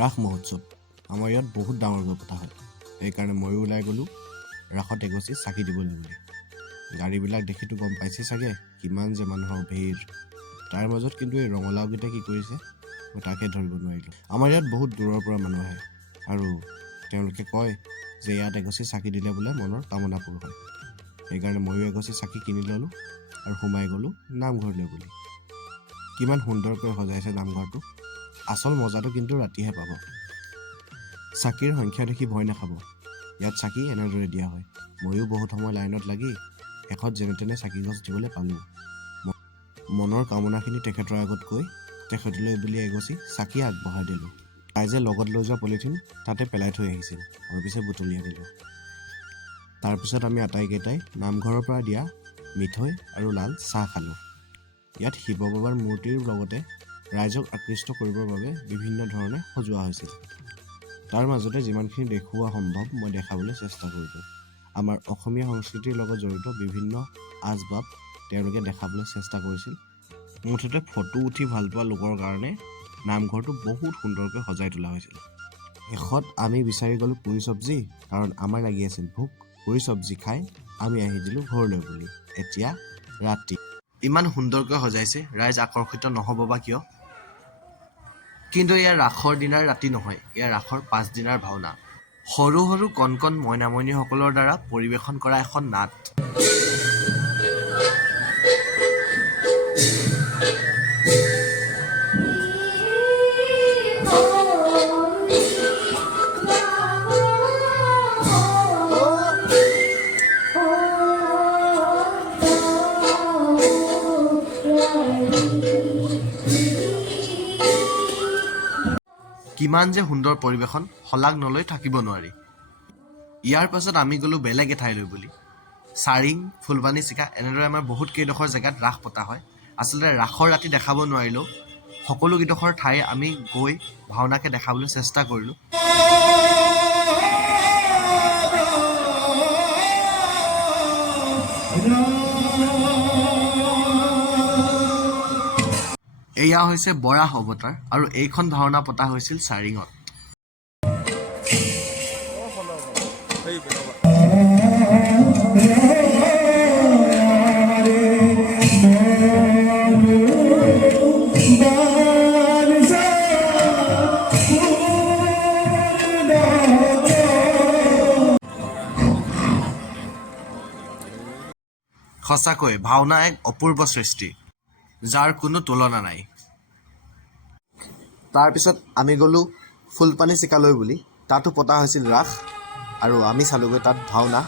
ৰাস মহোৎসৱ আমাৰ ইয়াত বহুত ডাঙৰকৈ পতা হয়। সেইকাৰণে ময়ো ওলাই গ'লোঁ ৰাসত এগছি চাকি দিবলৈ বুলি। গাড়ীবিলাক দেখিতো গম পাইছে চাগে কিমান যে মানুহৰ ভিৰ। তাৰ মাজত কিন্তু এই ৰঙালাওকেইটা কি কৰিছে মই তাকে ধৰিব নোৱাৰিলোঁ। আমাৰ ইয়াত বহুত দূৰৰ পৰা মানুহ আহে আৰু তেওঁলোকে কয় যে ইয়াত এগছি চাকি দিলে বোলে মনৰ কামনা পূৰ হয়। সেইকাৰণে ময়ো এগছি চাকি কিনি ল'লোঁ আৰু সোমাই গ'লোঁ নামঘৰলৈ বুলি। কিমান সুন্দৰকৈ সজাইছে নামঘৰটো। আচল মজাটো কিন্তু ৰাতিহে পাব। চাকিৰ সংখ্যা দেখি ভয় নাখাব। ইয়াত চাকি এনেদৰে দিয়া হয়। ময়ো বহুত সময় লাইনত লাগি শেষত যেনে তেনে চাকি গছ দিবলৈ পালোঁ। মনৰ কামনাখিনি তেখেতৰ আগত কৈ তেখেতলৈ বুলি এগছি চাকি আগবঢ়াই দিলোঁ। ৰাইজে লগত লৈ যোৱা পলিথিন তাতে পেলাই থৈ আহিছিল। মই পিছে বুটলি আনিলোঁ। তাৰপিছত আমি আটাইকেইটাই নামঘৰৰ পৰা দিয়া মিঠৈ আৰু লাল চাহ খালোঁ। ইয়াত শিৱ বাবাৰ মূৰ্তিৰ লগতে ৰাইজক আকৃষ্ট কৰিবৰ বাবে বিভিন্ন ধৰণে সজোৱা হৈছিল। তাৰ মাজতে যিমানখিনি দেখুওৱা সম্ভৱ মই দেখাবলৈ চেষ্টা কৰিলোঁ। আমাৰ অসমীয়া সংস্কৃতিৰ লগত জড়িত বিভিন্ন আচবাব তেওঁলোকে দেখাবলৈ চেষ্টা কৰিছিল। মুঠতে ফটো উঠি ভাল পোৱা লোকৰ কাৰণে নামঘৰটো বহুত সুন্দৰকৈ সজাই তোলা হৈছিল। শেষত আমি বিচাৰি গ'লোঁ পুৰি চব্জি, কাৰণ আমাৰ লাগি আছিল ভোক। পুৰি চব্জি খাই আমি আহি দিলোঁ ঘৰলৈ বুলি। এতিয়া ৰাতি। ইমান সুন্দৰকৈ সজাইছে, ৰাইজ আকৰ্ষিত নহ'ব বা কিয়? কিন্তু এয়া ৰাসৰ দিনাৰ ৰাতি নহয়, এয়া ৰাসৰ পাছদিনাৰ ভাওনা। সৰু সৰু কণ কণ মইনা মইনীসকলৰ দ্বাৰা পৰিৱেশন কৰা এখন নাট। কিমান যে সুন্দৰ পৰিৱেশন, শলাগ নলৈ থাকিব নোৱাৰি। ইয়াৰ পাছত আমি গ'লোঁ বেলেগ এঠাইলৈ বুলি। চাৰিং, ফুলবাণী চিকা এনেদৰে আমাৰ বহুত কেইডোখৰ জেগাত ৰাস পতা হয়। আচলতে ৰাসৰ ৰাতি দেখাব নোৱাৰিলেও সকলোকেইডোখৰ ঠাই আমি গৈ ভাওনাকে দেখাবলৈ চেষ্টা কৰিলোঁ। এয়া হৈছে বৰাহ অৱতাৰ আৰু এইখন ভাওনা পতা হৈছিল চাৰিঙত। সঁচাকৈ ভাওনা এক অপূৰ্ব সৃষ্টি, যাৰ কোনো তুলনা নাই। তাৰপিছত আমি গ'লোঁ ফুলপানী চিকালৈ বুলি। তাতো পতা হৈছিল ৰাস আৰু আমি চালোগৈ তাত ভাওনা।